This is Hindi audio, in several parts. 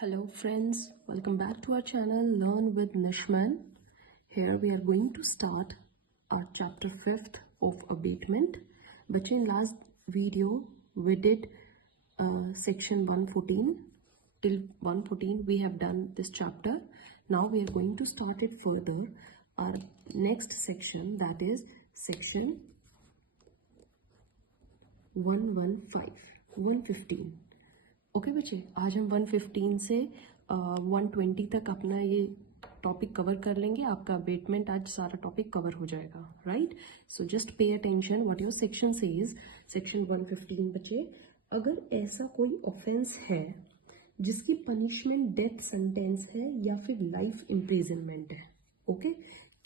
Hello friends, welcome back to our channel Learn with Nishman. Here we are going to start our chapter 5th of abatement. But in last video we did section 114 till 114 we have done this chapter. Now we are going to start it further. Our next section, that is section 115. Okay बच्चे, आज हम 115 से 120 तक अपना ये टॉपिक कवर कर लेंगे. आपका अबेटमेंट आज सारा टॉपिक कवर हो जाएगा, right? So just pay attention what your section says. Section 115 बच्चे, अगर ऐसा कोई ऑफेंस है जिसकी पनिशमेंट डेथ सेंटेंस है या फिर लाइफ इम्प्रिजनमेंट है, ओके?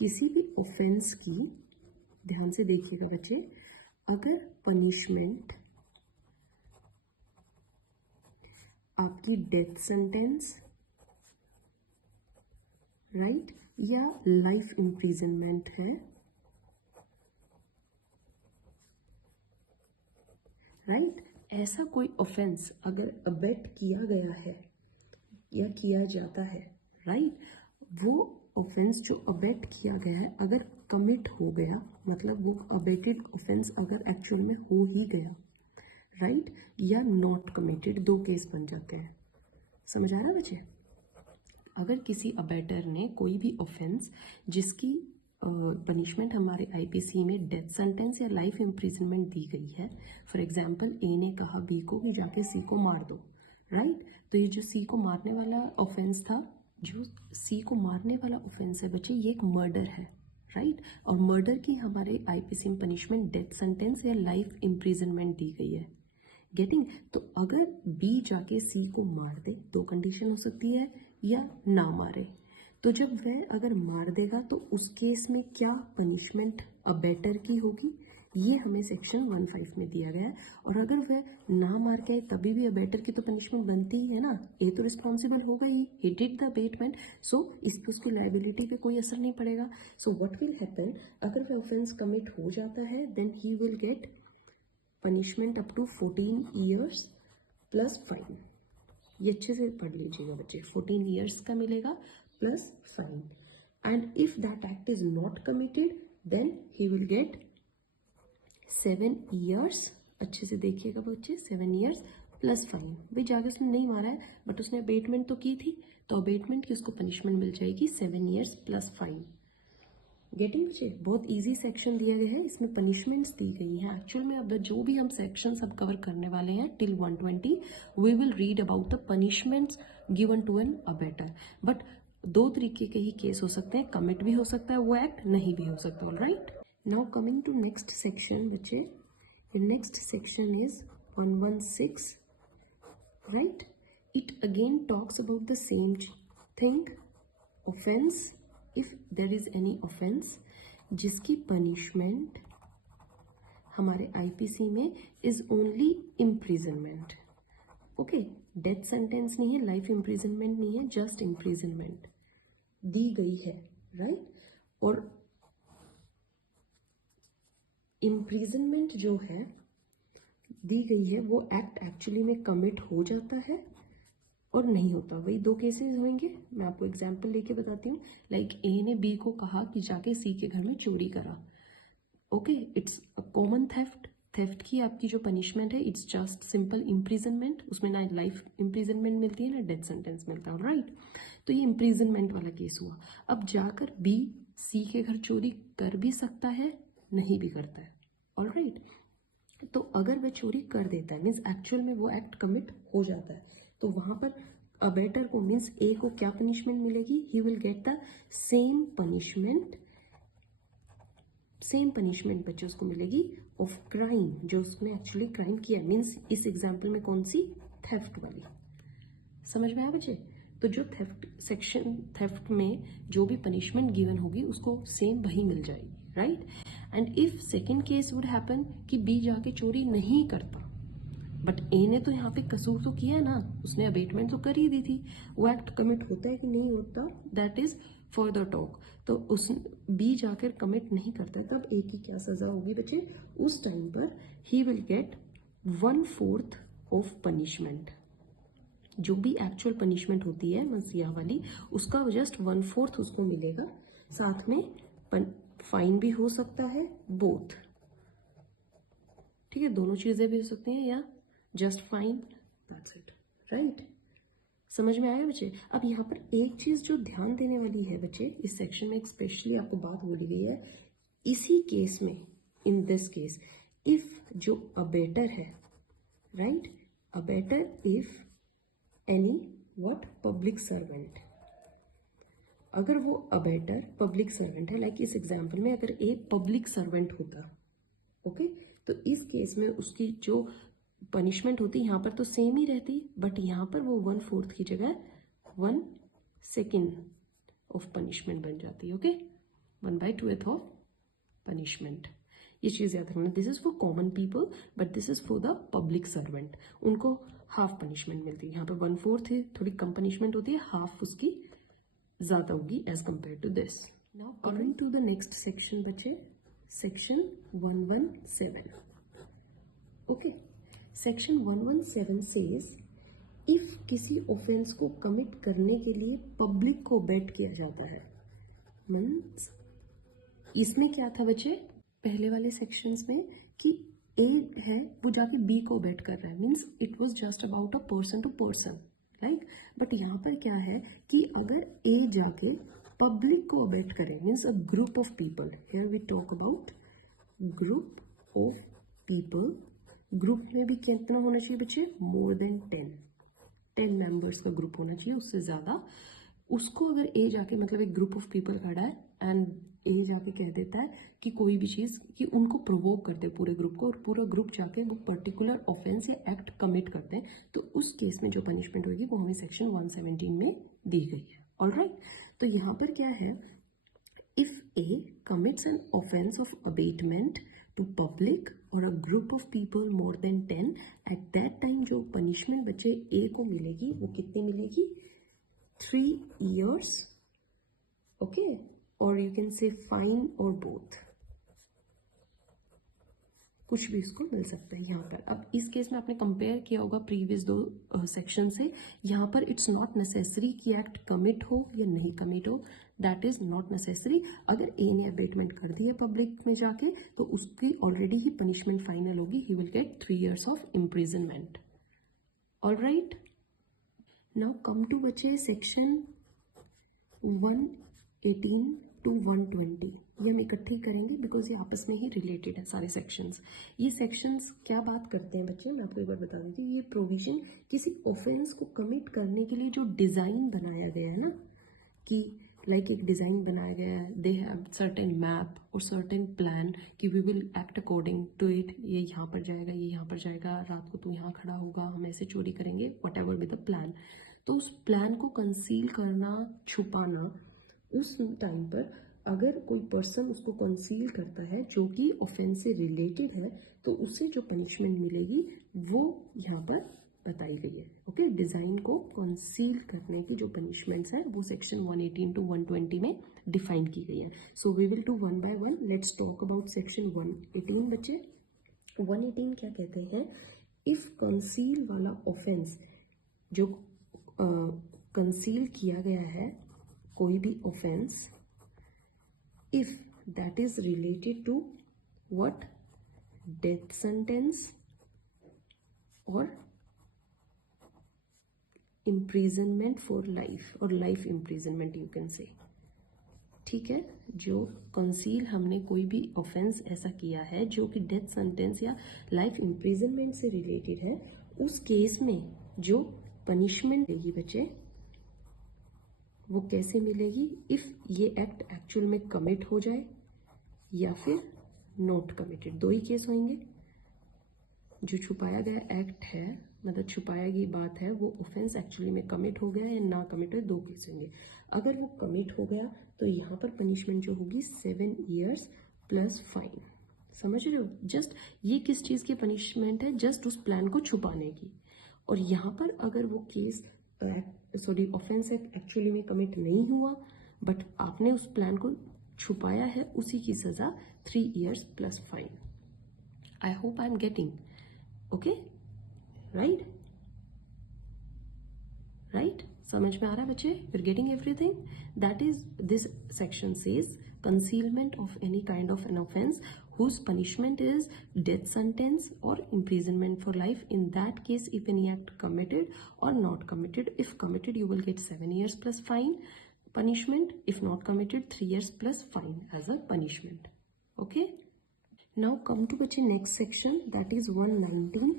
किसी भी ऑफेंस की, ध्यान से देखिएगा बच्चे, अगर पनिशमेंट आपकी डेथ सेंटेंस, राइट, या लाइफ इम्प्रिजनमेंट है, राइट, ऐसा कोई ऑफेंस अगर अबेट किया गया है या किया जाता है, राइट, वो ऑफेंस जो अबेट किया गया है अगर कमिट हो गया, मतलब वो अबेटेड ऑफेंस अगर एक्चुअल में हो ही गया, राइट, या नॉट कमिटेड, दो केस बन जाते हैं. समझ आ रहा है बच्चे? अगर किसी अबेटर ने कोई भी ऑफेंस जिसकी पनिशमेंट हमारे आईपीसी में डेथ सेंटेंस या लाइफ इम्प्रिजनमेंट दी गई है, फॉर एग्जांपल ए ने कहा बी को कि जाके सी को मार दो, राइट, तो ये जो सी को मारने वाला ऑफेंस था, जो सी को मारने वाला ऑफेंस है बच्चे, ये एक मर्डर है, राइट, और मर्डर की हमारे आईपीसी में पनिशमेंट डेथ सेंटेंस या लाइफ इम्प्रिजनमेंट दी गई है. गेटिंग? तो अगर बी जाके सी को मार दे, दो कंडीशन हो सकती है, या ना मारे. तो जब वह अगर मार देगा तो उस केस में क्या पनिशमेंट अबेटर की होगी, ये हमें सेक्शन 15 में दिया गया है. और अगर वह ना मार के तभी भी अबेटर की तो पनिशमेंट बनती ही है ना, ये तो रिस्पॉन्सिबल होगा ही, ही डिड द अबेटमेंट, सो इस पर उसकी लायबिलिटी पे कोई असर नहीं पड़ेगा. सो व्हाट विल हैपन, अगर वह ऑफेंस कमिट हो जाता है then he will get punishment up to 14 years plus fine. ये अच्छे से पढ़ लीजिएगा बच्चे, 14 ईयर्स का मिलेगा plus fine. And if that act is not committed then he will get 7 years. अच्छे से देखिएगा बच्चे, 7 ईयर्स प्लस फाइन. भाई जाके उसने नहीं मारा है बट उसने अबेटमेंट तो की थी, तो अबेटमेंट की उसको पनिशमेंट मिल जाएगी 7 ईयर्स प्लस फाइन. गेटिंग बच्चे? बहुत इजी सेक्शन दिया गया है, इसमें पनिशमेंट्स दी गई हैं. एक्चुअल में अब जो भी हम सेक्शन सब कवर करने वाले हैं till 120 we will read about the punishments given to N abettor. But दो तरीके के ही केस हो सकते हैं, कमिट भी हो सकता है वो एक्ट, नहीं भी हो सकता. All right, now coming to next section बच्चे. Next section is 116, right. It again talks about the same thing, offence. If there is any offence जिसकी पनिशमेंट हमारे आईपीसी में is only imprisonment, okay, death sentence नहीं है, लाइफ इम्प्रिजनमेंट नहीं है, जस्ट इम्प्रिजनमेंट दी गई है, राइट. और इम्प्रिजनमेंट जो है दी गई है वो एक्ट एक्चुअली में कमिट हो जाता है और नहीं होता. वही दो केसेस होंगे, मैं आपको एग्जांपल लेके बताती हूँ. लाइक ए ने बी को कहा कि जाके सी के घर में चोरी करा, okay, it's a common theft. Theft की आपकी जो पनिशमेंट है इट्स जस्ट सिंपल इम्प्रिजनमेंट, उसमें ना लाइफ इम्प्रिजनमेंट मिलती है ना डेथ सेंटेंस मिलता है, राइट. तो ये इम्प्रिजनमेंट वाला केस हुआ. अब जाकर बी सी के घर चोरी कर भी सकता है, नहीं भी करता है, ऑलराइट. तो अगर वह चोरी कर देता है मीन्स एक्चुअल में वो एक्ट कमिट हो जाता है, तो वहां पर अबेटर को मीन्स ए को क्या पनिशमेंट मिलेगी, he will get the same punishment. Same punishment बच्चे उसको मिलेगी ऑफ क्राइम, जो उसने एक्चुअली क्राइम किया, मीन्स इस एग्जाम्पल में कौन सी, थेफ्ट वाली. समझ में आया बच्चे? तो जो थेफ्ट सेक्शन, थेफ्ट में जो भी पनिशमेंट गिवन होगी उसको सेम वही मिल जाएगी, right. And if second case would happen कि बी जाके चोरी नहीं करता बट ए ने तो यहाँ पे कसूर तो किया है ना, उसने अबेटमेंट तो कर ही दी थी, वो एक्ट कमिट होता है कि नहीं होता, दैट इज फर्दर टॉक. तो उस बी जाकर कमिट नहीं करता तब ए की क्या सजा होगी बच्चे, उस टाइम पर he will get 1/4 of punishment. जो भी एक्चुअल पनिशमेंट होती है मसिया वाली, उसका जस्ट 1/4 उसको मिलेगा, साथ में फाइन भी हो सकता है, बोथ, ठीक है, दोनों चीजें भी हो सकती हैं, या just fine, that's it, right. समझ में आया बच्चे? अब यहाँ पर एक चीज जो ध्यान देने वाली है बच्चे, इस सेक्शन में स्पेशली आपको बात बोली गई है, इसी केस में, इन दिस केस, इफ जो अबेटर है, right, abettor if any what public servant, अगर वो अबेटर पब्लिक सर्वेंट है, लाइक इस एग्जाम्पल में अगर एक पब्लिक सर्वेंट होता, ओके, तो इस केस में उसकी जो पनिशमेंट होती यहाँ पर तो सेम ही रहती, बट यहाँ पर वो 1/4 की जगह 1/2 ऑफ पनिशमेंट बन जाती है, ओके, 1/2 ऑफ पनिशमेंट। ये चीज याद रखना, this is for common people but this is for the public servant, उनको हाफ पनिशमेंट मिलती है, यहाँ पर 1/4 है, थोड़ी कम पनिशमेंट होती है, हाफ उसकी ज्यादा होगी as compare to this. Now coming to the next section बच्चे, section 117, okay, section 117 says if किसी ऑफेंस को कमिट करने के लिए पब्लिक को बेट किया जाता है, मीन्स इसमें क्या था बच्चे पहले वाले सेक्शंस में कि ए है वो जाके बी को बेट कर रहा है, means it was just about a person to person, right, but यहाँ पर क्या है कि अगर ए जाके पब्लिक को बेट करे, means a group of people, here we talk about group of people, group में भी कितना होना चाहिए बच्चे, मोर देन 10 मेंबर्स का ग्रुप होना चाहिए, उससे ज्यादा, उसको अगर ए जाके, मतलब एक ग्रुप ऑफ पीपल खड़ा है एंड ए जाके कह देता है कि कोई भी चीज, कि उनको प्रोवोक करते हैं पूरे ग्रुप को, और पूरा ग्रुप जाके वो पर्टिकुलर ऑफेंस या एक्ट कमिट करते हैं, तो उस केस में जो पनिशमेंट होगी वो हमें सेक्शन 117 में दी गई है, ऑलराइट। तो यहाँ पर क्या है, if A commits an offence of abetment to public और a group of people more than 10, at that time जो पनिशमेंट बच्चे ए को मिलेगी वो कितनी मिलेगी, 3 years, okay, or you can say fine or both, कुछ भी इसको मिल सकता है यहाँ पर। अब इस केस में आपने कंपेयर किया होगा प्रीवियस 2 सेक्शन से, यहाँ पर इट्स नॉट नेसेसरी कि एक्ट कमिट हो या नहीं कमिट हो, दैट इज नॉट नेसेसरी। अगर ए ने अबेटमेंट कर दी है पब्लिक में जाके तो उसकी ऑलरेडी ही पनिशमेंट फाइनल होगी, he will get 3 years of imprisonment, alright. Now come to बच्चे सेक्शन 118 to 120, ये हम इकट्ठे ही करेंगे बिकॉज ये आपस में ही रिलेटेड है सारे सेक्शंस। ये सेक्शंस क्या बात करते हैं बच्चे, मैं आपको एक बार बता देती हूँ, ये प्रोविजन किसी ऑफेंस को कमिट करने के लिए जो डिज़ाइन बनाया गया है ना, कि लाइक एक डिज़ाइन बनाया गया है, दे हैव सर्टेन मैप और सर्टेन प्लान कि we will act according to it, ये यहाँ पर जाएगा, ये यहाँ पर जाएगा, रात को तू यहाँ खड़ा होगा, हम ऐसे चोरी करेंगे, what ever with the plan. तो उस प्लान को कंसील करना, छुपाना, उस टाइम पर अगर कोई पर्सन उसको कंसील करता है जो कि ऑफेंस से रिलेटेड है, तो उससे जो पनिशमेंट मिलेगी वो यहाँ पर बताई गई है, ओके। डिजाइन को कंसील करने की जो पनिशमेंट्स है वो सेक्शन 118 to 120 में डिफाइन की गई है। So we will do one by one, let's talk about section 118 बच्चे। 118 क्या कहते हैं, इफ कंसील वाला ऑफेंस जो कंसील किया गया है, कोई भी offence, if that is related to what, death sentence और इम्प्रिजनमेंट फॉर लाइफ, और life imprisonment you can say, ठीक है। जो कंसील हमने कोई भी ऑफेंस ऐसा किया है जो कि डेथ सेंटेंस या लाइफ इम्प्रिजनमेंट से रिलेटेड है, उस केस में जो पनिशमेंट देगी बच्चे वो कैसे मिलेगी, इफ ये एक्ट एक्चुअल में कमिट हो जाए या फिर नॉट कमिटेड, 2 ही केस होंगे। जो छुपाया गया एक्ट है, मतलब छुपाया गई बात है, वो ऑफेंस एक्चुअली में कमिट हो गया या ना कमिट हो, 2 केस होंगे। अगर वो कमिट हो गया तो यहाँ पर पनिशमेंट जो होगी 7 years प्लस फाइन, समझ रहे हो। जस्ट ये किस चीज की पनिशमेंट है, जस्ट उस प्लान को छुपाने की। और यहाँ पर अगर वो केस सॉरी ऑफेंस एक्चुअली में कमिट नहीं हुआ बट आपने उस प्लान को छुपाया है, उसी की सजा 3 years plus fine. I hope I am getting, okay, right. Right? समझ में आ रहा है बच्चे? you're getting everything? that is, this section says concealment of any kind of an offense whose punishment is death sentence or imprisonment for life. In that case, if any act committed or not committed, if committed you will get 7 years plus fine punishment, if not committed 3 years plus fine as a punishment. Okay, now come to बच्चे next section, that is 119.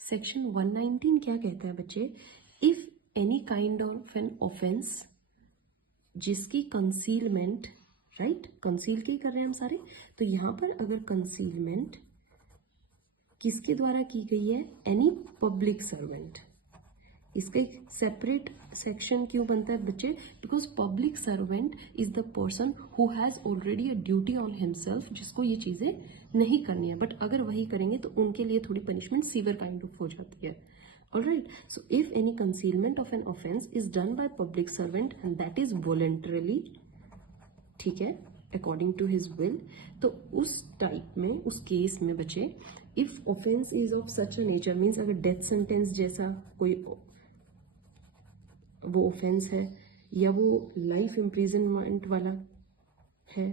Section 119 क्या कहता है बच्चे? If any kind of an offence जिसकी कंसीलमेंट, राइट, कंसील के कर रहे हैं हम सारे, तो यहां पर अगर कंसीलमेंट किसके द्वारा की गई है? Any public servant. इसका एक सेपरेट सेक्शन क्यों बनता है बच्चे? Because public servant is the person who has already a duty on himself, जिसको ये चीजें नहीं करनी है, बट अगर वही करेंगे तो उनके लिए थोड़ी पनिशमेंट सीवियर काइंड ऑफ हो जाती है। Alright, so if any concealment of an offence is done by public servant and that is voluntarily, ठीक है, अकॉर्डिंग टू हिज विल, तो उस टाइप में, उस केस में बच्चे, if offence is of such a nature, means अगर डेथ सेंटेंस जैसा कोई वो ऑफेंस है या वो लाइफ इम्प्रिजनमेंट वाला है,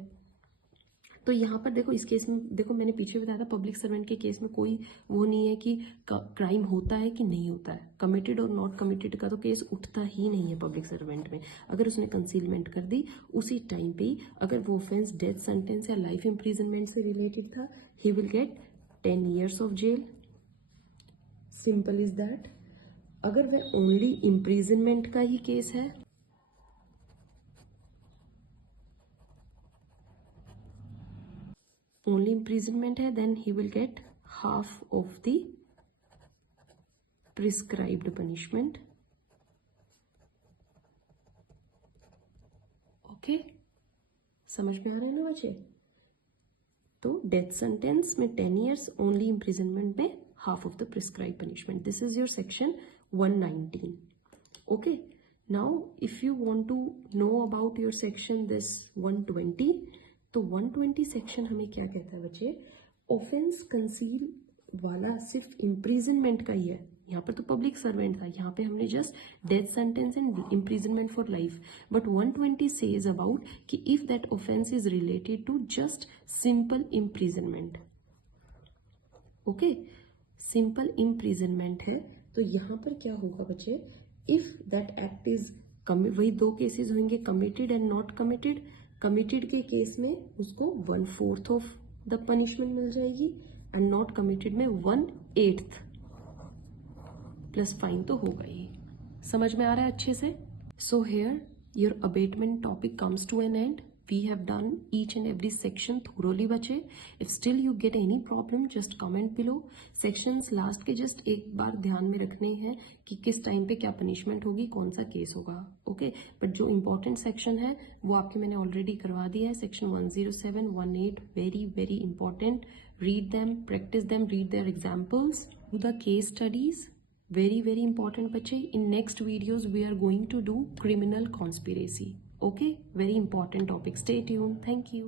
तो यहाँ पर देखो, इस केस में देखो, मैंने पीछे बताया था पब्लिक सर्वेंट के केस में कोई वो नहीं है कि क्राइम होता है कि नहीं होता है, कमिटेड और नॉट कमिटेड का तो केस उठता ही नहीं है पब्लिक सर्वेंट में। अगर उसने कंसीलमेंट कर दी उसी टाइम पे ही, अगर वो ऑफेंस डेथ सेंटेंस या लाइफ इम्प्रिजनमेंट से रिलेटेड था, he will get 10 years of jail, simple is that. अगर वह ओनली इम्प्रिजनमेंट का ही केस है, ओनली इम्प्रिजनमेंट है, then he will get half of the prescribed punishment. Okay, समझ में आ रहा है ना बच्चे? तो डेथ सेंटेंस में 10 years, ओनली इम्प्रिजनमेंट में half of the prescribed punishment. This is your section 119. Okay, now if you want to know about your section this 120, तो 120 सेक्शन हमें क्या कहता है बच्चे? ऑफेंस कंसील वाला सिर्फ इम्प्रिजनमेंट का ही है, यहाँ पर तो पब्लिक सर्वेंट था, यहाँ पे हमने just death sentence and imprisonment for life, but 120 says about कि if that offence is related to just simple imprisonment. Okay, simple imprisonment है, तो यहाँ पर क्या होगा बच्चे? इफ दैट एक्ट इज वही दो केसेस होंगे, committed and not committed. Committed के केस में उसको 1/4 ऑफ द पनिशमेंट मिल जाएगी एंड नॉट कमिटेड में 1/8 प्लस फाइन तो होगा ही। समझ में आ रहा है अच्छे से? So here your abetment topic comes to N and. We have done each and every section thoroughly बच्चे. If still you get any problem, just comment below. Sections last के just एक बार ध्यान में रखने हैं कि किस टाइम पे क्या पनिशमेंट होगी, कौन सा केस होगा. ओके, बट जो इम्पोर्टेंट सेक्शन है वो आपके मैंने ऑलरेडी करवा दिया है. Section 107, 18 very very important. Read them, practice them, read there examples, do the case studies. Very very important बच्चे. In next videos we are going to do criminal conspiracy. Okay, very important topic. Stay tuned. Thank you.